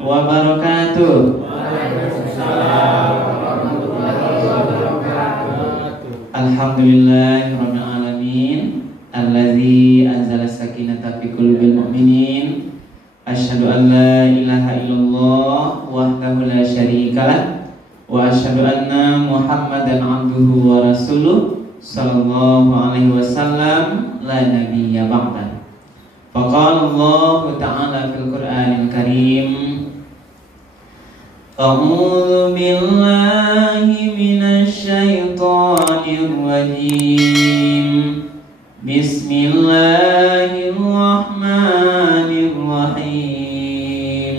wabarakatuh. Alhamdulillahirabbil alamin allazi anzala sakinata fi qulubil mu'minin. Asyhadu an la ilaha illallah wahdahu la syarikalah wa asyhadu anna Muhammadan abduhu wa rasuluh sallallahu alaihi wasallam la nabiyya ba'da. Faqala Allah ta'ala fil Qur'anil Karim, A'udzu billahi minasy syaithanir rajim. Bismillahirrahmanirrahim.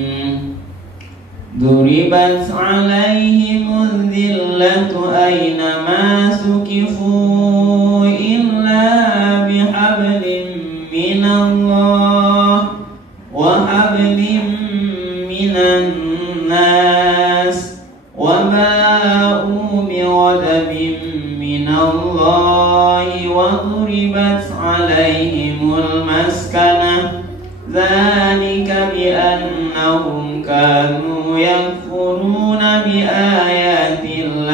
Duribat 'alaihimudz dhillatu aina ma sukifu illa bihablin minallah wa hablin minan nas wa ba'u bighadabin minallahi wa duribat 'alaihimul maskanah dzalika bi annahum kanu yakfuruna bi ayatillah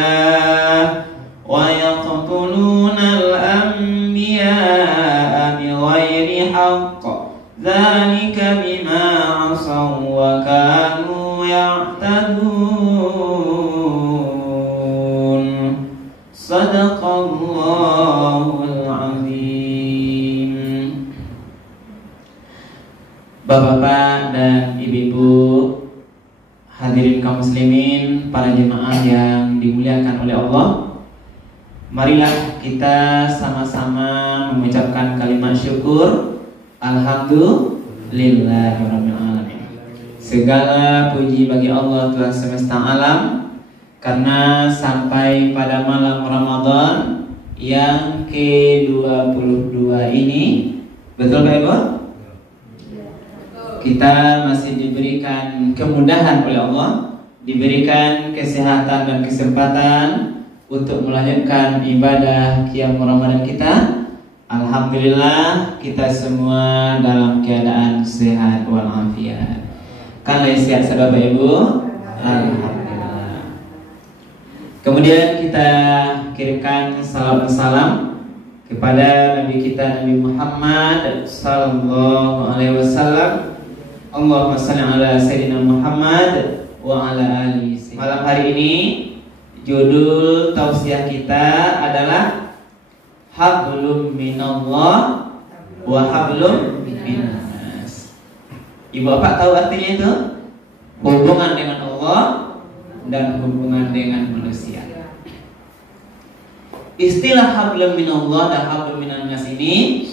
wa yaqtulunal anbiya'a bighairi haqq dzalika bima 'asaw wa kanu ya'tadun. Sadaqallahul azim. Bapak-bapak dan ibu-ibu, hadirin kaum muslimin, para jemaah yang dimuliakan oleh Allah, marilah kita sama-sama mengucapkan kalimat syukur. Alhamdulillahirabbil alamin. Segala puji bagi Allah Tuhan semesta alam, karena sampai pada malam Ramadan yang ke-22 ini, betul Pak Ibu? Kita masih diberikan kemudahan oleh Allah, diberikan kesehatan dan kesempatan untuk melanjutkan ibadah qiyam Ramadan kita. Alhamdulillah, kita semua dalam keadaan sehat walafiat. Kan sehat Bapak Ibu? Alhamdulillah. Kemudian kita kirimkan salam salam kepada Nabi kita Nabi Muhammad sallallahu alaihi wasallam. Allahumma shalli ala sayyidina Muhammad wa ala alihi. Malam hari ini judul tausiah kita adalah Hablum minallah wa hablum minnas. Ibu bapak tahu artinya itu? Hubungan dengan Allah dan hubungan dengan manusia. Istilah hablum minallah dan hablum minnas ini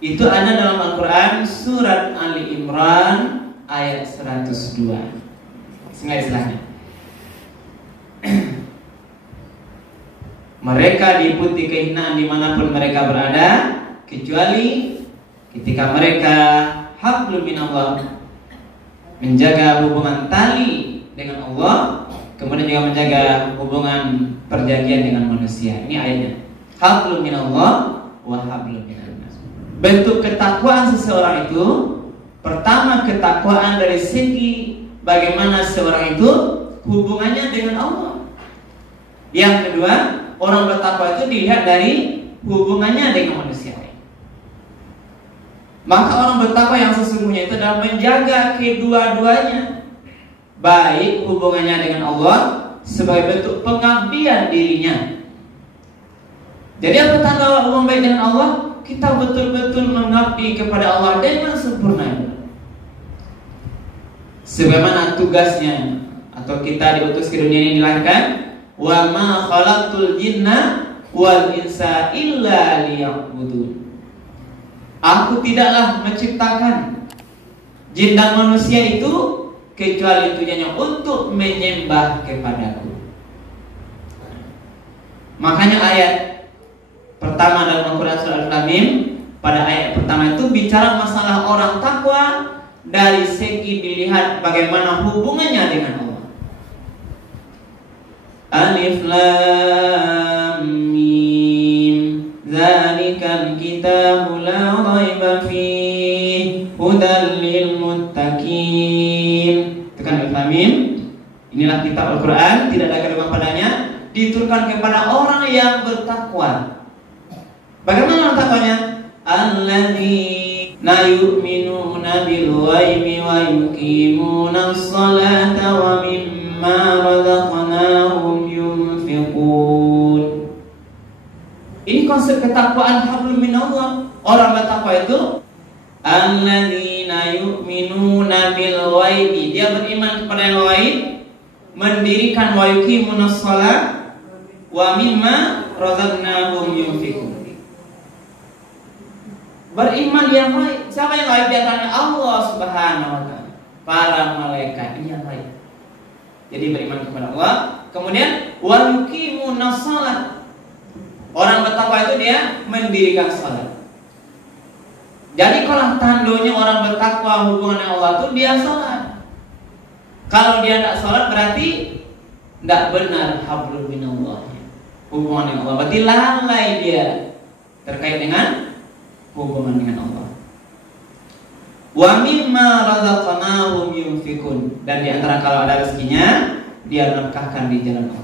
itu ada dalam Al-Quran surat Ali Imran ayat 102. Istilahnya mereka diikuti kehinaan dimanapun mereka berada, kecuali ketika mereka hablum minallah, menjaga hubungan tali dengan Allah, kemudian juga menjaga hubungan perjanjian dengan manusia. Ini ayatnya, hablum minallah wa hablum minnas. Bentuk ketakwaan seseorang itu, pertama ketakwaan dari segi bagaimana seseorang itu hubungannya dengan Allah. Yang kedua, orang bertakwa itu dilihat dari hubungannya dengan manusia. Maka orang bertakwa yang sesungguhnya itu adalah menjaga kedua-duanya, baik hubungannya dengan Allah sebagai bentuk pengabdian dirinya. Jadi apa tanda hubungan baik dengan Allah? Kita betul-betul mengabdi kepada Allah dengan sempurna, sebagaimana tugasnya, atau kita diutus ke dunia ini dilahirkan. Wa ma khalaqtul jinna wal insa illa liya'budun. Aku tidaklah menciptakan jin dan manusia itu kecuali tujuannya untuk menyembah kepadaku. Makanya ayat pertama dalam Al-Quran surah Al-Namim, pada ayat pertama itu bicara masalah orang takwa dari segi dilihat bagaimana hubungannya dengan Allah. Alif Lam Mim, Zalikal kitabu la raiba fihi hudal lil muttaqin. Itu kan Al-Famim. Inilah kitab Al-Quran, tidak ada keraguan padanya, diturunkan kepada orang yang bertakwa. Bagaimana takwanya? Alladzina yu'minuna bil ghaibi wa yuqimuna as-salata wa mimma razaqnahum yunfiqun. Ini konsep ketakwaan hablum minallah. Orang bertakwa itu alladzina yu'minuna bil ghaibi, dia beriman kepada yang gaib, mendirikan wa yuqimunas shalah wa mimma razaqnahum yunfiqun. Beriman yang gaib. Siapa yang gaib? Di antaranya Allah Subhanahu wa taala, para malaikat, ini yang gaib. Jadi beriman kepada Allah, kemudian wa yuqimunas shalah. Orang bertakwa itu dia mendirikan salat. Jadi kalau tandonya orang bertakwa hubungan dengan Allah itu dia salat. Kalau dia tidak salat berarti tidak benar hablum minallah, hubungan dengan Allah. Berarti lalai dia terkait dengan hubungan dengan Allah. Wa mimma razaqnahum yunfikun, dan di antara kalau ada rezekinya dia nafkahkan di jalan Allah.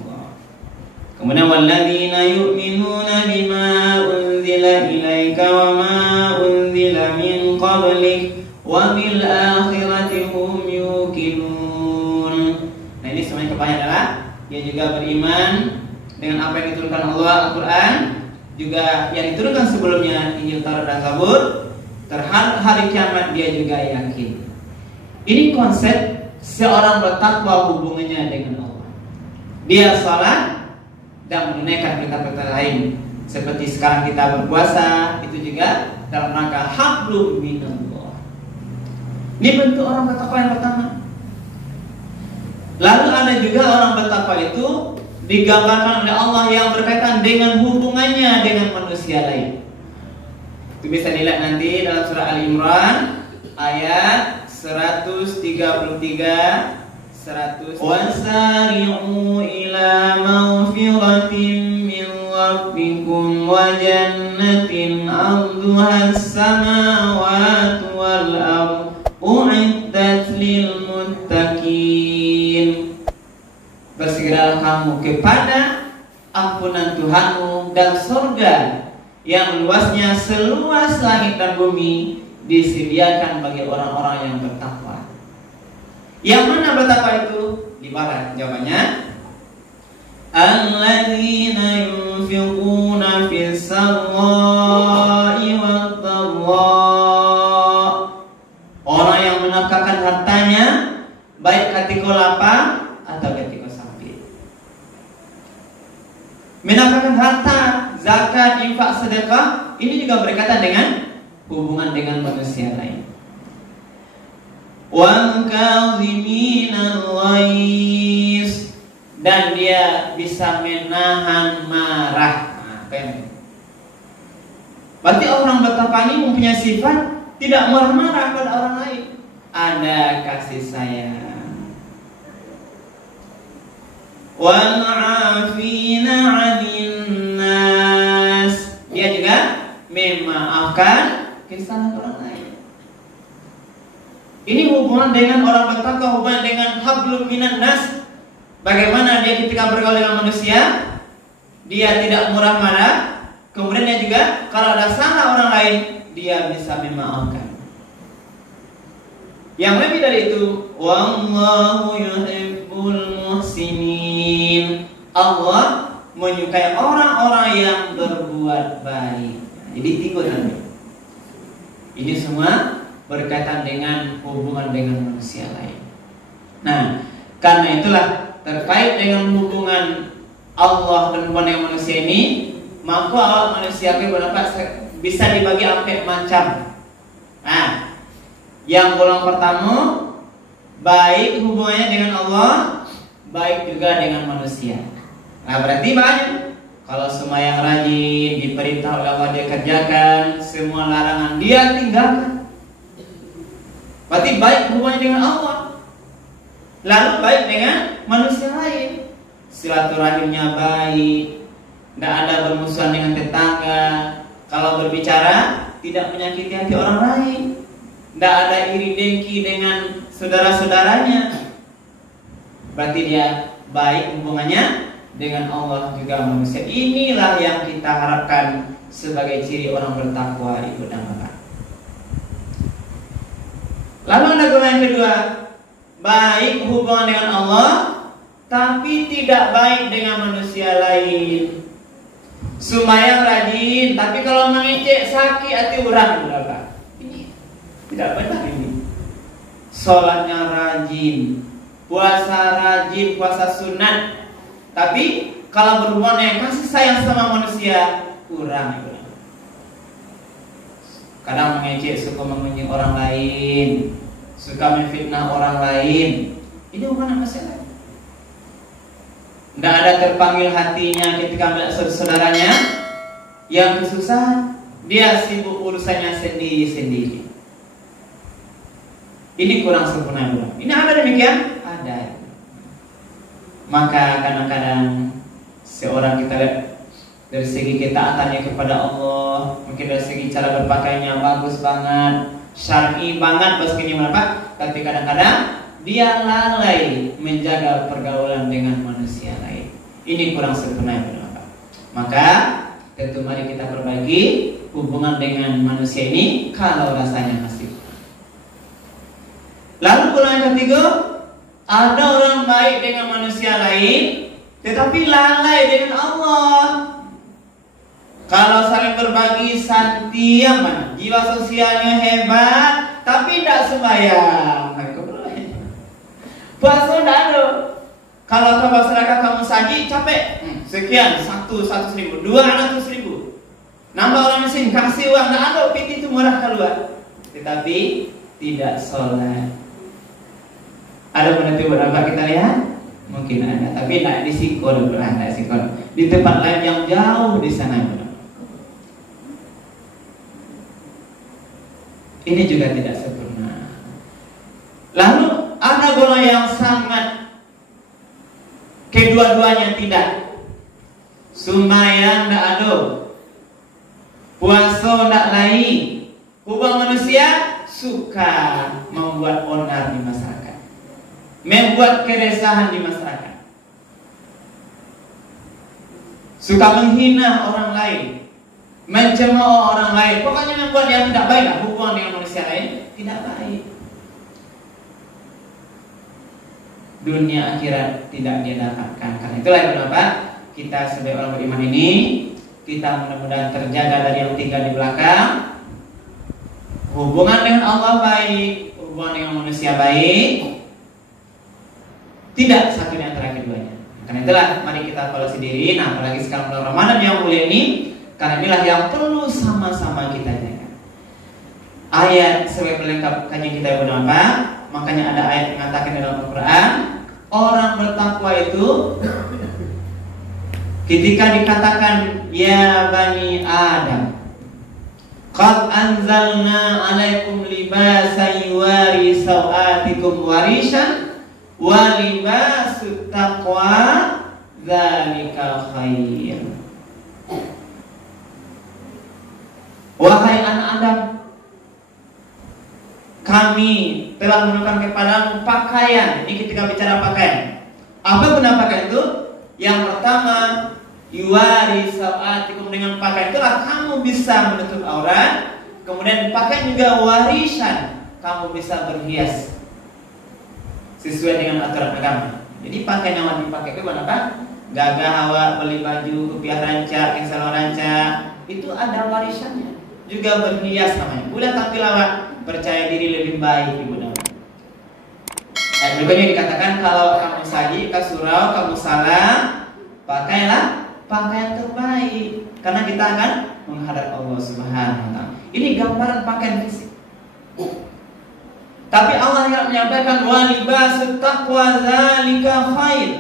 Kemudian walladzina yu'minuna bima unzila ilaika wa ma unzila min qablik wa bil akhirati hum yuqinun. Nah, ini semuanya kepanjang adalah dia juga beriman dengan apa yang diturunkan Allah Al-Qur'an, juga yang diturunkan sebelumnya Injil, Taurat dan Zabur. Terhadap hari kiamat dia juga yakin. Ini konsep seorang bertakwa hubungannya dengan Allah. Dia salat dan menunaikan perintah-perintah lain. Seperti sekarang kita berpuasa, itu juga dalam rangka hablum minallah. Ini bentuk orang bertakwa yang pertama. Lalu ada juga orang bertakwa itu digambarkan oleh Allah yang berkaitan dengan hubungannya dengan manusia lain. Itu bisa dilihat nanti dalam surah Al-Imran ayat 133. Wasari'u ila maghfiratin min rabbikum wa jannatin 'arduha as-samawati wal ardu u'iddat lil muttaqin. Bersegeralah kamu kepada ampunan Tuhanmu dan surga yang luasnya seluas langit dan bumi, disediakan bagi orang-orang yang bertakwa. Yang mana bertakwa itu? Di barat jawabannya. Alladzina yunfiquna fis sarra'i wad dharra. Orang yang menafkahkan hartanya baik ketika lapang atau ketika sakit. Menafkahkan harta, zakat, infak, sedekah, ini juga berkaitan dengan hubungan dengan manusia lain. Wal kaziminal ghaiz, dan dia bisa menahan marah. Berarti orang bertakwa ini mempunyai sifat tidak marah-marah pada orang lain. Ada kasih sayang. Wal 'afina 'anil nas, dia juga memaafkan kesalahan orang lain. Ini hubungan dengan orang bertakwa, hubungan dengan hablum minan nas. Bagaimana dia ketika bergaul dengan manusia, dia tidak murah marah. Kemudian dia juga kalau ada salah orang lain, dia bisa memaafkan. Yang lebih dari itu, wallahu yuhibbul muhsinin. Allah menyukai orang-orang yang berbuat baik. Jadi tiga tadi. Ini semua berkaitan dengan hubungan dengan manusia lain. Nah, karena itulah terkait dengan hubungan Allah dan hubungan dengan manusia ini, maka awal manusia bisa dibagi empat macam. Nah, yang golongan pertama baik hubungannya dengan Allah, baik juga dengan manusia. Nah, berarti banyak. Kalau semua yang rajin diperintah oleh Allah dia kerjakan, semua larangan dia tinggalkan. Berarti baik hubungannya dengan Allah. Lalu baik dengan manusia lain, silaturahimnya baik, tidak ada bermusuhan dengan tetangga. Kalau berbicara tidak menyakiti hati orang lain, tidak ada iri dengki dengan saudara-saudaranya. berarti dia baik hubungannya dengan Allah juga manusia. Inilah yang kita harapkan sebagai ciri orang bertakwa, Ibu dan Bapak. Lalu ada golongan kedua, baik hubungan dengan Allah tapi tidak baik dengan manusia lain. Sembahyang rajin, tapi kalau mengecek sakit hati orang, berapa? Ini tidak benar ini. Sholatnya rajin, puasa rajin, puasa sunat, tapi kalau berhubungan yang kasih sayang sama manusia kurang. Kadang mengecek, suka mengunjungi orang lain, suka memfitnah orang lain. Ini bukan masalah. Tidak ada terpanggil hatinya ketika melihat saudaranya yang kesusahan, dia sibuk urusannya sendiri-sendiri. Ini kurang sempurna, bukan? Ini ada demikian? Ada. Maka kadang-kadang seorang kita lihat dari segi ketaatannya kepada Allah, mungkin dari segi cara berpakaiannya bagus banget, syar'i banget, meskinya apa? Tapi kadang-kadang dia lalai menjaga pergaulan dengan manusia lain. Ini kurang sempurna, Bapak. Maka tentu mari kita perbaiki hubungan dengan manusia ini kalau rasanya masih. Lalu golongan ketiga, ada orang baik dengan manusia lain tetapi lalai dengan Allah. Kalau saling berbagi santiam, jiwa sosialnya hebat tapi tidak sembahyang. Puasa tidak ada. Kalau ke masyarakat kamu saji capek, sekian 100.000, 200.000. Nambah orang miskin kasih uang, tidak ada, piti itu murah keluar. Tetapi tidak sholat. Ada penentu berapa kita lihat? Mungkin ada, tapi tidak di Sikon, berada Sikon. Di tempat lain yang jauh di sana. Ini juga tidak sempurna. Lalu ada golongan yang sangat kedua-duanya tidak. Sembahyang tidak ada, puasa tidak lain. Hubungan manusia suka membuat onar di masyarakat, membuat keresahan di masyarakat, suka menghina orang lain, mencemooh orang lain. Pokoknya membuat yang tidak baik. Hubungan dengan manusia lain tidak baik. Dunia akhirat tidak dia dapatkan. Karena itulah kenapa kita sebagai orang beriman ini, kita mudah-mudahan terjaga dari yang tiga di belakang. Hubungan dengan Allah baik, hubungan dengan manusia baik, tidak satu di antara keduanya. Karena itulah mari kita evaluasi diri. Nah, apalagi sekarang bulan Ramadan yang mulia ini, karena inilah yang perlu sama-sama kita jaga. Ayat sebagai pelengkap kajian kita yang bernama, makanya ada ayat mengatakan dalam Al-Quran, orang bertakwa itu ketika dikatakan ya bani Adam, qad anzalna alaikum libasan yuwari sawatikum warishan wa libasut taqwa dzalika khair. Wahai anak Adam, kami telah menurunkan kepadamu pakaian. Ini ketika bicara pakaian. Apa guna pakaian itu? Yang pertama, yuwari sawatikum, dengan pakaian itulah kamu bisa menutup aurat. Kemudian pakaian juga warisan, kamu bisa berhias sesuai dengan aturan agama. Jadi pakaian yang wajib dipakai itu apa? Gagah awak, beli baju, kopiah ranca, insya ranca, itu ada warisannya. Juga berhias namanya. Boleh tampil awak, percaya diri lebih baik, Ibu dan Bapak. Berikutnya dikatakan kalau kamu saji, ke surau, kamu salam, pakailah pakaian terbaik, karena kita akan menghadap Allah Subhanahu wa taala. Ini gambaran pakaian fisik. Tapi Allah yang menyampaikan wa libasut taqwa dzalika khair.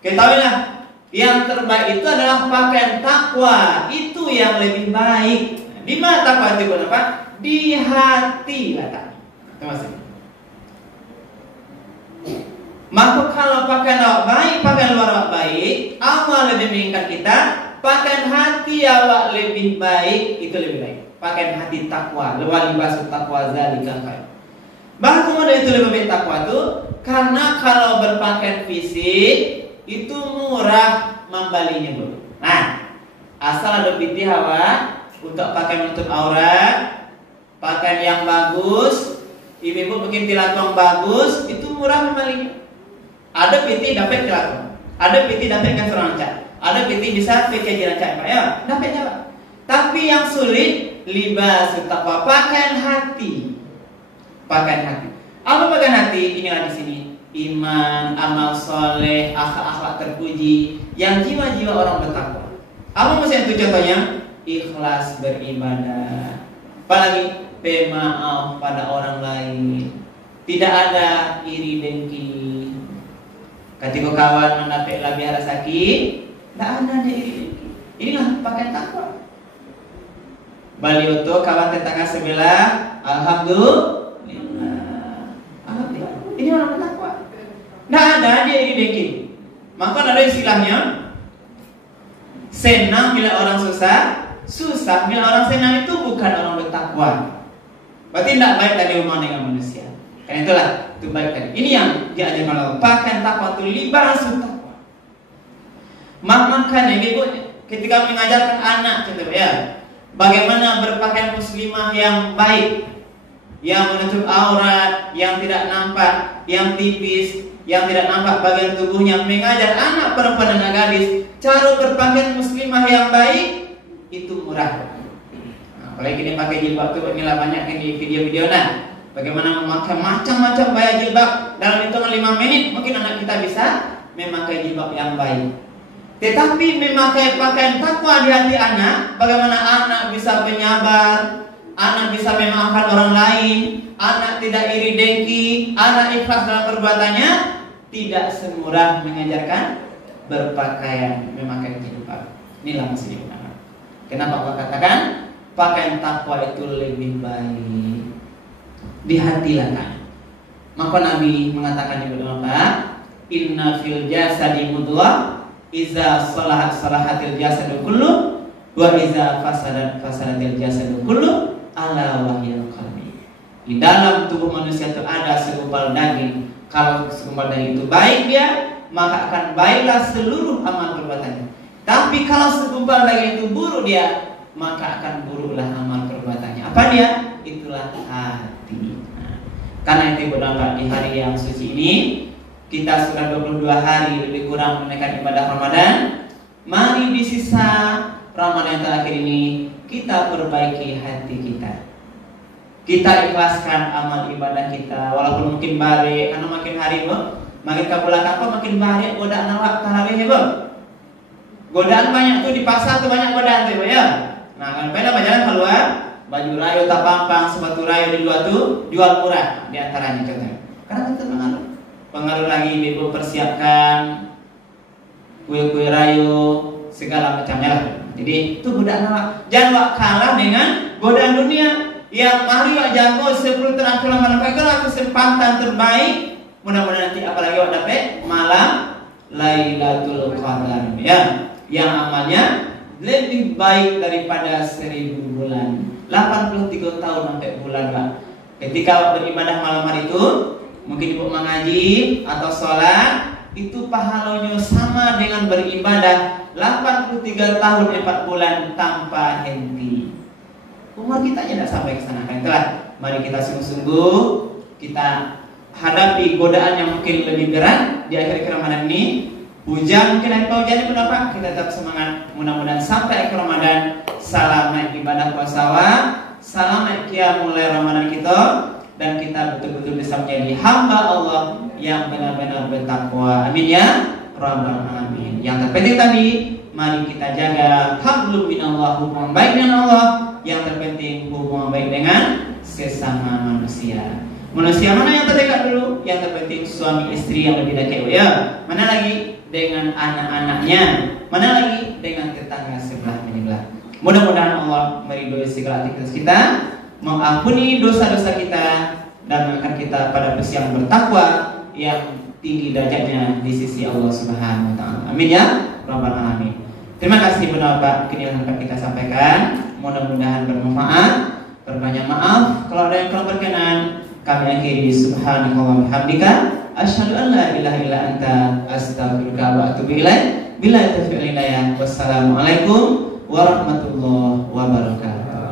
Ketahuilah, yang terbaik itu adalah pakaian takwa, itu yang lebih baik. Di mana takwa itu apa? Di hati letak. Terima. Maka kalau pakaian awak baik, pakaian luar awak baik, Allah lebih menginginkan kita pakaian hati awak lebih baik, itu lebih baik. Pakaian hati takwa, wa libasut taqwa dzalika khair. Bahkan itu lebih baik takwa itu karena kalau berpakaian fisik itu murah membalinya, Bu. Nah, asal ada binti Hawa untuk pakaian menutup aurat, pakaian yang bagus, ibu-ibu bikin tilakong bagus, itu murah membalinya. Ada binti dapat tilakong, ada binti dapat kasur ada binti bisa pakai jirancak, Pak ya, dapatnya Pak. Tapi yang sulit libas taqwa, pakaian hati. Pakaian hati. Apa pakaian hati? Inilah di sini. Iman, amal soleh, akhlak terpuji, yang jiwa-jiwa orang bertakwa. Apa maksudnya itu contohnya? Ikhlas beribadah, apalagi pemaaf pada orang lain, tidak ada iri dengki. Ketika kawan mendapat lebih harus sakit, tidak ada iri dengki. Inilah pakaian takwa. Balioto kawan tetangga sebelah, alhamdulillah. Alhamdulillah. Ini orang bertakwa. Tidak ada dia iri dengki. Maka ada istilahnya, senang bila orang susah, susah bila orang senang, itu bukan orang bertakwa. Berarti tidak baik tadi hubungan dengan manusia. Karena itulah itu baik tadi. Ini yang diajarkan Allah. Pakaian takwa itu libas takwa. Makanya ibu ketika mengajarkan anak, contoh ya, bagaimana berpakaian muslimah yang baik, yang menutup aurat, yang tidak nampak, yang tipis, yang tidak nampak bagian tubuhnya, mengajar anak perempuan dan gadis cara berpakaian muslimah yang baik, itu murah. Nah, apalagi ini pakai jilbab tuh, inilah banyak di video-video. Nah, bagaimana memakai macam-macam gaya jilbab dalam hitungan 5 menit, mungkin anak kita bisa memakai jilbab yang baik. Tetapi memakai pakaian takwa di hati anak, bagaimana anak bisa penyabar, anak bisa memaafkan orang lain, anak tidak iri dengki, anak ikhlas dalam perbuatannya, tidak semurah mengajarkan berpakaian memakai jilbab. Inilah maksudnya. Kenapa Allah katakan pakaian takwa itu lebih baik di hati kan? Maka Nabi mengatakan di Bapak, inna fil jasadi mudghah, iza salahat salahatil jasadu kullu, wa iza fasadatil jasadu kullu, ala wahyil qalbi. Di dalam tubuh manusia itu ada segumpal daging. Kalau segumpal daging itu baik dia, maka akan baiklah seluruh amal perbuatannya. Tapi kalau segumpal daging itu buruk dia, maka akan buruklah amal perbuatannya. Apa dia? Itulah hati. Nah, karena itu berdoa di hari yang suci ini, kita sudah 22 hari lebih kurang menunaikan ibadah Ramadan. Mari di sisa Ramadan yang terakhir ini kita perbaiki hati kita. Kita ikhlaskan amal ibadah kita, walaupun mungkin bare, karena makin hari makin kabulak apa makin bare godaan awak tarawih ya, godaan banyak tuh di pasar tuh, banyak godaan tuh ya. Nah, kan pada jalan keluar, baju rayo tak pampang, sepatu rayo di luar tuh jual murah di antaranya contohnya. Karena itu pengaruh lagi ibu persiapkan kue-kue rayo segala macamnya lah. Jadi itu godaan awak. Jangan kalah dengan godaan dunia. Yang mari wak jago 10 terakhir Ramadan, kalau kesempatan terbaik, mudah-mudahan nanti apalagi wak dapat malam Lailatul Qadar ya, yang amalnya lebih baik daripada 1000 bulan, 83 tahun sampai bulan Pak. Ketika wak beribadah malam hari itu, mungkin ibu mengaji atau sholat, itu pahalanya sama dengan beribadah 83 tahun 4 bulan tanpa henti. Umur kita tidak sampai ke sana. Itulah, mari kita sungguh-sungguh kita hadapi godaan yang mungkin lebih berat di akhir Ramadan ini. Hujan mungkin hari hujan berapa? Kita tetap semangat. Mudah-mudahan sampai akhir Ramadan selamat ibadah puasa, selamat qiyamul lail Ramadan kita, dan kita betul-betul bisa menjadi hamba Allah yang benar-benar bertakwa. Amin ya rabbal alamin. Yang terpenting tadi, mari kita jaga hablum minallah, hubungan baik dengan Allah. Yang terpenting hubungan baik dengan sesama manusia. Manusia mana yang terdekat dulu? Yang terpenting suami istri yang lebih dekat ya. Mana lagi? Dengan anak-anaknya. Mana lagi? Dengan tetangga sebelah menyebelah. Mudah-mudahan Allah meridhoi segala aktivitas kita, mengampuni dosa-dosa kita, dan mengangkat kita pada posisi yang bertakwa yang tinggi derajatnya di sisi Allah Subhanahu wa taala. Amin ya rabbal alamin. Terima kasih Bapak, mungkin yang dapat kita sampaikan. Mudah-mudahan bermanfaat. Berbanyak maaf kalau ada yang kurang berkenan. Kami akhiri subhanallahi wa bihamdika asyhadu an la ilaha illa anta astaghfiruka wa atubu ilaik. Bila taufiq wal hidayah. Wassalamualaikum warahmatullahi wabarakatuh.